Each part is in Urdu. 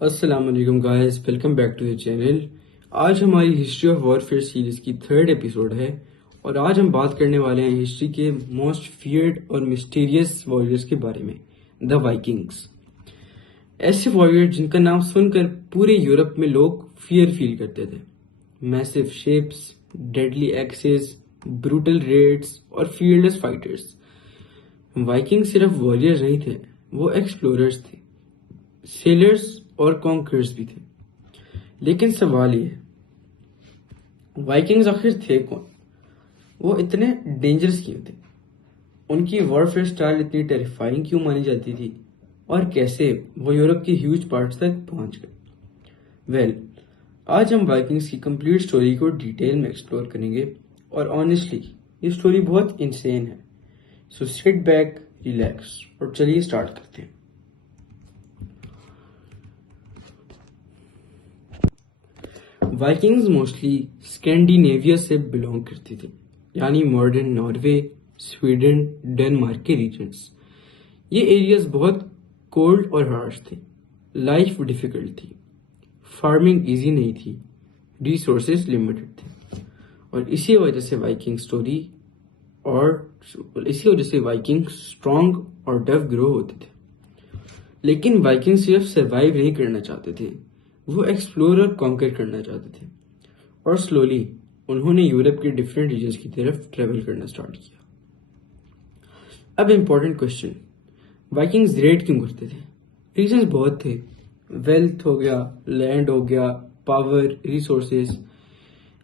السلام علیکم guys, welcome back to the channel. آج ہماری ہسٹری آف وارفیئر سیریز کی 3rd ایپیسوڈ ہے اور آج ہم بات کرنے والے ہیں ہسٹری کے موسٹ فیئرڈ اور مسٹیریس وارریئرس کے بارے میں، دا وائکنگس۔ ایسے وارریئر جن کا نام سن کر پورے یورپ میں لوگ فیئر فیل کرتے تھے۔ Massive ships, deadly axes, brutal raids اور فیئرلیس فائٹرز۔ وائکنگ صرف وارریئر نہیں تھے، وہ ایکسپلوررز تھے، سیلرز اور کانکررز بھی تھے۔ لیکن سوال یہ ہے، وائکنگز آخر تھے کون؟ وہ اتنے ڈینجرس کیوں تھے؟ ان کی وارفیئر سٹائل اتنی ٹیریفائنگ کیوں مانی جاتی تھی؟ اور کیسے وہ یورپ کے ہیوج پارٹس تک پہنچ گئے؟ آج ہم وائکنگز کی کمپلیٹ سٹوری کو ڈیٹیل میں ایکسپلور کریں گے اور آنیسٹلی یہ سٹوری بہت انسین ہے۔ سو سٹ بیک، ریلیکس اور چلیے سٹارٹ کرتے ہیں۔ وائکنگز موسٹلی اسکینڈینیویا سے بلونگ کرتی تھی، یعنی ماڈرن ناروے، سویڈن، ڈنمارک کے ریجنز۔ یہ ایریاز بہت کولڈ اور ہارش تھے، لائف ڈیفیکلٹ تھی، فارمنگ ایزی نہیں تھی، ریسورسز لمیٹڈ تھے، اور اسی وجہ سے وائکنگ اسٹرانگ اور ٹف گرو ہوتے تھے۔ لیکن وائکنگ صرف سروائیو نہیں کرنا چاہتے تھے، وہ ایکسپلور اور کانکر کرنا چاہتے تھے، اور سلولی انہوں نے یورپ کے ڈفرینٹ ریجنز کی طرف ٹریول کرنا سٹارٹ کیا۔ اب امپورٹنٹ کوشچن، وائکنگز ریڈ کیوں کرتے تھے؟ ریزنز بہت تھے، ویلتھ ہو گیا، لینڈ ہو گیا، پاور، ریسورسز۔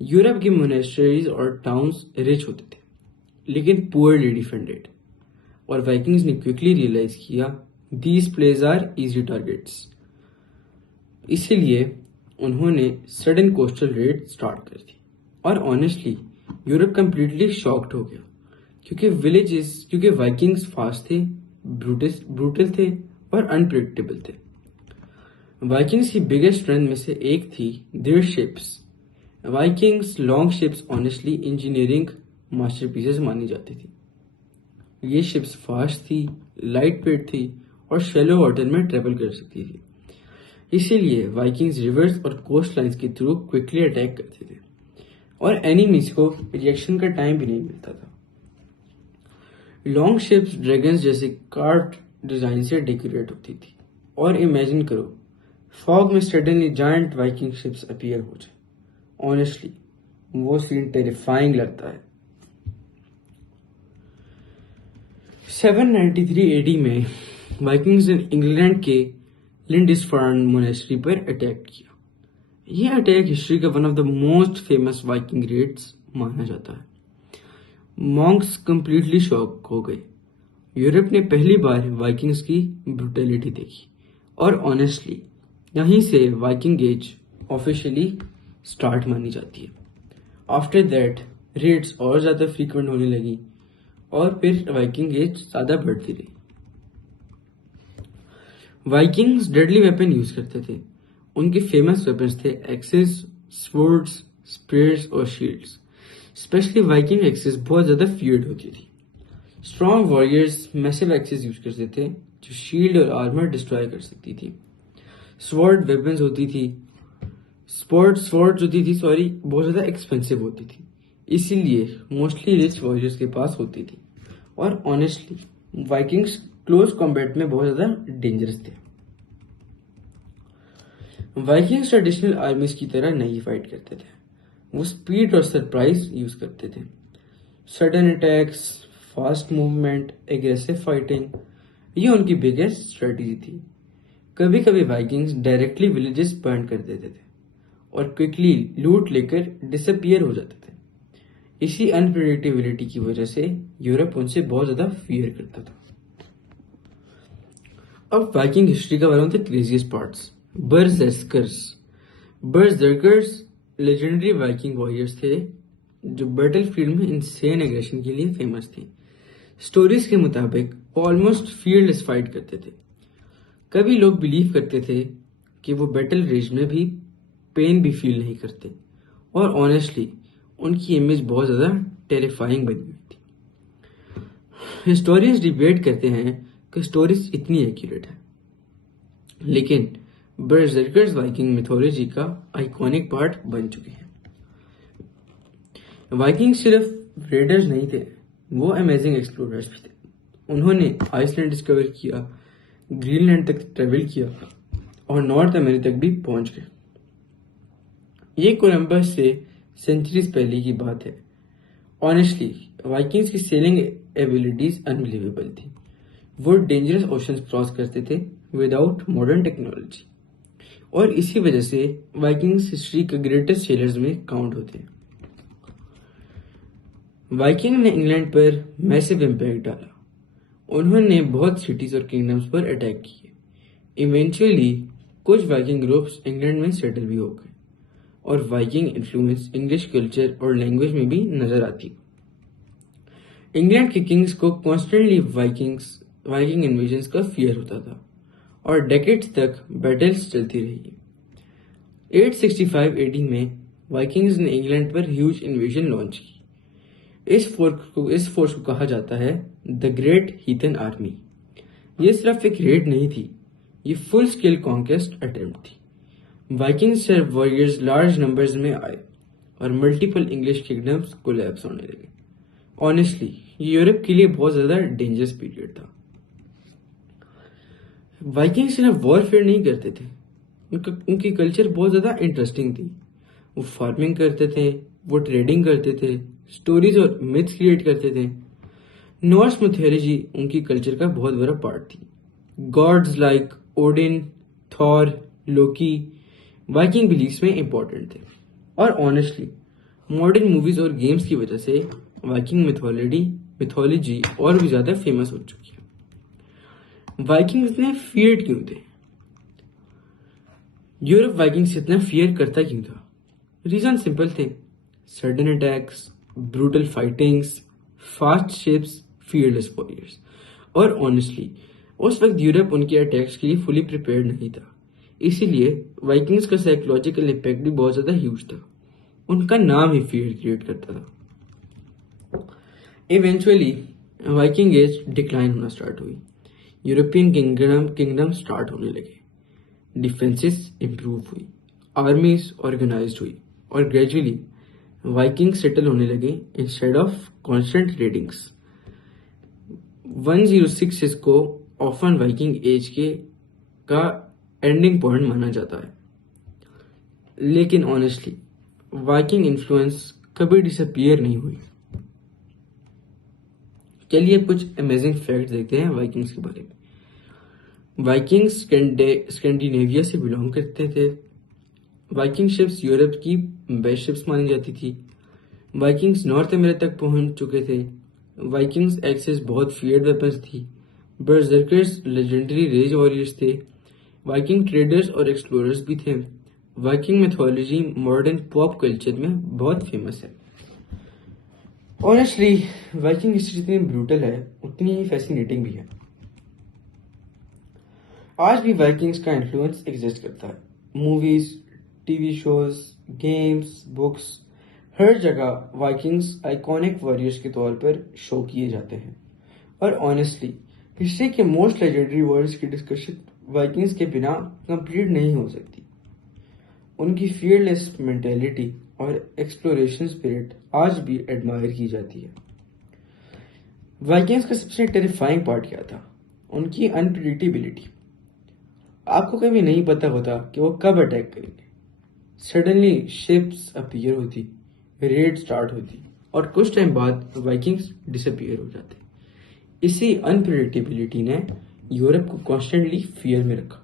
یورپ کے مونیسٹریز اور ٹاؤنز رچ ہوتے تھے لیکن پورلی ڈیفینڈیڈ، اور وائکنگز نے کوئکلی ریئلائز کیا these places are easy targets. اسی لیے انہوں نے سڈن کوسٹل ریڈ سٹارٹ کر دی، اور آنیسٹلی یورپ کمپلیٹلی شاکڈ ہو گیا کیونکہ وائکنگز فاسٹ تھے، بروٹل تھے اور انپریڈکٹیبل تھے۔ وائکنگز کی بگیسٹ اسٹرینتھ میں سے ایک تھی their ships. Vikings long ships honestly engineering masterpieces مانی جاتی تھی۔ یہ شپس فاسٹ تھی، لائٹ ویٹ تھی اور شیلو واٹر میں ٹریول کر سکتی تھی۔ اسی لیے وائکنگز ریورز اور کوسٹ لائنز کے تھرو کوئکلی اٹیک کرتے تھے، اور اینیمیز کو ریئیکشن کا ٹائم بھی نہیں ملتا تھا۔ لانگ شپس ڈریگنز جیسے کارڈ ڈیزائن سے ڈیکوریٹ ہوتی تھی، اور امیجن کرو فاگ میں suddenly giant Viking ships appear ہو جائے۔ آنیسٹلی وہ سین ٹیریفائنگ لگتا ہے۔ 793 AD میں وائکنگز نے انگلینڈ کے لنڈسفارن مونیسٹری پر اٹیک کیا۔ یہ اٹیک ہسٹری کا one of the most famous Viking raids مانا جاتا ہے۔ مونکس کمپلیٹلی شاک ہو گئے۔ یورپ نے پہلی بار وائکنگز کی بروٹیلٹی دیکھی، اور آنیسٹلی یہیں سے وائکنگ ایج آفیشلی سٹارٹ مانی جاتی ہے۔ آفٹر دیٹ ریڈز اور زیادہ فریکوینٹ ہونے لگی، اور پھر وائکنگ ایج زیادہ بڑھتی رہی۔ وائکنگز ڈیڈلی ویپن یوز کرتے تھے۔ ان کے فیمس ویپنز تھے ایکسز، سورڈز، اسپیئرز اور شیلڈز۔ اسپیشلی وائکنگ ایکسز بہت زیادہ فیئرڈ ہوتی تھی۔ اسٹرانگ واریئرز میسو ایکسز یوز کرتے تھے جو شیلڈ اور آرمر ڈسٹرائے کر سکتی تھی۔ سورڈ ویپنز ہوتی تھی بہت زیادہ ایکسپینسو ہوتی تھی، اسی لیے موسٹلی رچ واریئرز کے پاس ہوتی تھی، اور آنیسٹلی وائکنگز کلوز کمبیٹ میں بہت زیادہ ڈینجرس تھے۔ وائکنگز ٹریڈیشنل آرمیز کی طرح نہیں فائٹ کرتے تھے، وہ سپیڈ اور سرپرائز یوز کرتے تھے۔ Sudden attacks, fast movement, aggressive fighting, یہ ان کی بگیسٹ اسٹریٹجی تھی۔ کبھی کبھی وائکنگز ڈائریکٹلی ولیجز برن کر دیتے تھے اور کوئکلی لوٹ لے کر ڈس اپیئر ہو جاتے تھے۔ اسی انپریڈکٹیبلٹی کی وجہ سے یورپ ان سے بہت زیادہ فیئر کرتا تھا۔ اب وائکنگ ہسٹری کا one of the craziest parts, berserkers legendary Viking warriors تھے جو بیٹل فیلڈ میں انسین ایگریشن کے لیے فیمس تھے۔ سٹوریز کے مطابق وہ آلموسٹ فیئرلیس فائٹ کرتے تھے۔ کبھی لوگ بلیو کرتے تھے کہ وہ بیٹل ریج میں بھی پین بھی فیل نہیں کرتے، اور آنیسٹلی ان کی امیج بہت زیادہ ٹیریفائنگ بنی ہوئی تھی۔ ہسٹورینز ڈیبیٹ کرتے ہیں کہ سٹوریز اتنی ایکوریٹ ہے، لیکن برزرکرز وائکنگ میتھولوجی کا آئیکونک پارٹ بن چکے ہیں۔ وائکنگ صرف ریڈرز نہیں تھے، وہ امیزنگ ایکسپلوررز بھی تھے۔ انہوں نے آئس لینڈ ڈسکور کیا، گرین لینڈ تک ٹریول کیا اور نارتھ امریکہ تک بھی پہنچ گئے۔ یہ کولمبس سے سینچریز پہلے کی بات ہے۔ آنیسٹلی وائکنگز کی سیلنگ ایبیلٹیز انبلیویبل تھی۔ وہ ڈینجرس اوشنز کراس کرتے تھے وداؤٹ ماڈرن ٹیکنالوجی، اور اسی وجہ سے وائکنگز ہسٹری کے گریٹسٹ سیلرز میں کاؤنٹ ہوتے ہیں۔ وائکنگ نے انگلینڈ پر میسو امپیکٹ ڈالا۔ انہوں نے بہت سٹیز اور کنگڈمز پر اٹیک کیے۔ ایونچولی کچھ وائکنگ گروپس انگلینڈ میں سیٹل بھی ہو گئے، اور وائکنگ انفلوئنس انگلش کلچر اور لینگویج میں بھی نظر آتی۔ انگلینڈ کے کنگز کو کانسٹنٹلی وائکنگ انویژنز کا فیئر ہوتا تھا، اور ڈیکیڈز تک بیٹلز چلتی رہی۔ 865 AD میں وائکنگز نے انگلینڈ پر ہیوج انویژن لانچ کی۔ اس فورس کو کہا جاتا ہے دی گریٹ ہیتھن آرمی۔ یہ صرف ایک ریڈ نہیں تھی، یہ فل اسکیل کانکویسٹ اٹیمپٹ تھی۔ وائکنگ سے وارئرز لارج نمبرز میں آئے اور ملٹیپل انگلش کنگڈمز کولیپس ہونے لگے۔ آنیسٹلی یہ یورپ کے لیے بہت زیادہ ڈینجرس پیریڈ تھا۔ وائکنگ صرف وار فیئر نہیں کرتے تھے، ان کی کلچر بہت زیادہ انٹرسٹنگ تھی۔ وہ فارمنگ کرتے تھے، وہ ٹریڈنگ کرتے تھے، سٹوریز اور میتھس کریٹ کرتے تھے۔ نارس میتھولوجی ان کی کلچر کا بہت بڑا پارٹ تھی۔ گاڈز لائک اوڈن، تھور، لوکی وائکنگ بلیفس میں امپورٹنٹ تھے، اور آنیسٹلی ماڈرن موویز اور گیمز کی وجہ سے وائکنگ میتھولوجی اور بھی زیادہ فیمس ہو چکی ہے۔ وائکنگز اتنے فیئرڈ کیوں تھے؟ یورپ وائکنگ سے اتنا فیئر کرتا کیوں تھا؟ ریزن سمپل تھے: sudden attacks, brutal fightings, fast ships, fearless warriors. اور آنیسٹلی اس وقت یورپ ان کے اٹیکس کے لیے فلی پریپیئرڈ نہیں تھا، اسی لیے وائکنگز کا سائیکولوجیکل امپیکٹ بھی بہت زیادہ ہیوج تھا۔ ان کا نام ہی فیئر کریٹ کرتا تھا۔ ایونچولی وائکنگ ایج ڈکلائن ہونا سٹارٹ ہوئی، یورپین کنگڈم سٹارٹ ہونے لگے، ڈیفنسز امپروو ہوئی، آرمیز آرگنائزڈ ہوئی، اور گریجولی وائکنگ سیٹل ہونے لگے انسٹیڈ آف کانسٹنٹ ریڈنگز۔ 106 کو آفن وائکنگ ایج کا اینڈنگ پوائنٹ مانا جاتا ہے، لیکن آنیسٹلی وائکنگ انفلوئنس کبھی ڈسپیئر نہیں ہوئی۔ چلیے اب کچھ امیزنگ فیکٹ دیکھتے ہیں وائکنگز کے بارے میں۔ وائکنگز اسکینڈینیویا سے بلانگ کرتے تھے۔ وائکنگ شپس یورپ کی بیسٹ شپس مانی جاتی تھی۔ وائکنگز نارتھ امریکہ تک پہنچ چکے تھے۔ وائکنگز ایکسس بہت فیئرڈ ویپنز تھی۔ برزرکرز لیجنڈری ریج وارئرز تھے۔ وائکنگ ٹریڈرز اور ایکسپلوررز بھی تھے۔ Viking mythology modern pop culture میں بہت فیمس ہے۔ آنیسٹلی وائکنگ ہسٹری جتنی بروٹل ہے اتنی ہی فیسینیٹنگ بھی ہے۔ آج بھی وائکنگز کا انفلوئنس ایگزسٹ کرتا ہے۔ Movies, T V shows, games, books, ہر جگہ وائکنگز آئیکونک واریئرز کے طور پر شو کیے جاتے ہیں۔ اور آنیسٹلی ہسٹری کے موسٹ لیجنڈری ورڈز کی ڈسکشن وائکنگز کے بنا کمپلیٹ نہیں ہو سکتی۔ ان کی فیئرلیس مینٹیلٹی اور ایکسپلوریشن اسپرٹ آج بھی ایڈمائر کی جاتی ہے۔ وائکنگز کا سب سے ٹیریفائنگ پارٹ کیا تھا؟ ان کی انپریڈکٹیبلٹی۔ آپ کو کبھی نہیں پتا ہوتا کہ وہ کب اٹیک کریں گے۔ سڈنلی شپس اپیئر ہوتی، ریڈ سٹارٹ ہوتی، اور کچھ ٹائم بعد وائکنگز ڈس اپیئر ہو جاتے۔ اسی انپریڈکٹیبلٹی نے یورپ کو کانسٹنٹلی فیئر میں رکھا،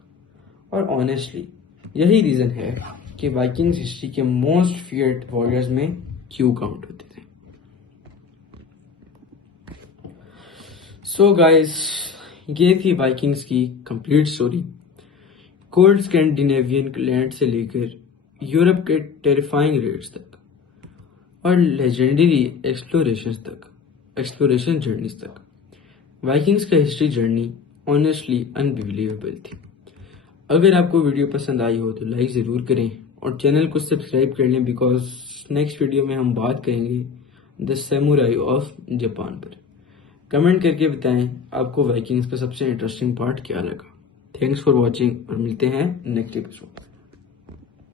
اور آنیسٹلی یہی ریزن ہے کہ وائکنگز ہسٹری کے موسٹ فیئرڈ وارئرز میں کیوں کاؤنٹ ہوتے تھے۔ سو گائز، یہ تھی وائکنگز کی complete story, cold Scandinavian land سے لے کر یورپ کے ٹیریفائنگ ریڈز تک اور لیجنڈری ایکسپلوریشن جرنیز تک۔ وائکنگز کا ہسٹری جرنی آنیسٹلی انبلیویبل تھی۔ اگر آپ کو ویڈیو پسند آئی ہو تو لائک ضرور کریں اور چینل کو سبسکرائب کر لیں، بیکاز نیکسٹ ویڈیو میں ہم بات کریں گے دا سامورائی آف جاپان پر۔ کمنٹ کر کے بتائیں آپ کو وائکنگز کا سب سے انٹرسٹنگ پارٹ کیا لگا۔ تھینکس فار واچنگ اور ملتے ہیں نیکسٹ ایپیسوڈ.